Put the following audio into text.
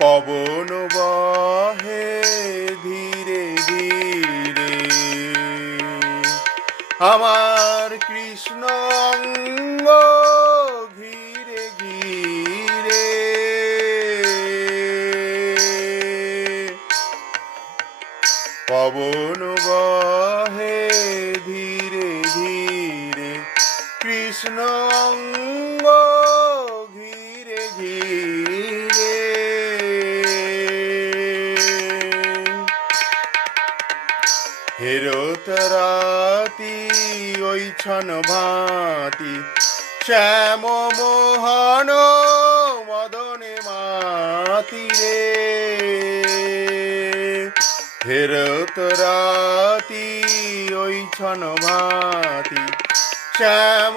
পবন বহে ধীরে ধীরে, আমার কৃষ্ণ অঙ্গ ঘিরে ঘিরে। পবন বহে ধীরে ধীরে, কৃষ্ণ অঙ্গ ঘিরে ঘিরে। হেরত রাতি ওই ছন ভাতি, শ্যাম মোহন মদনে মাতিরে। হেরত রাতি ওই ছন ভাতি, শ্যাম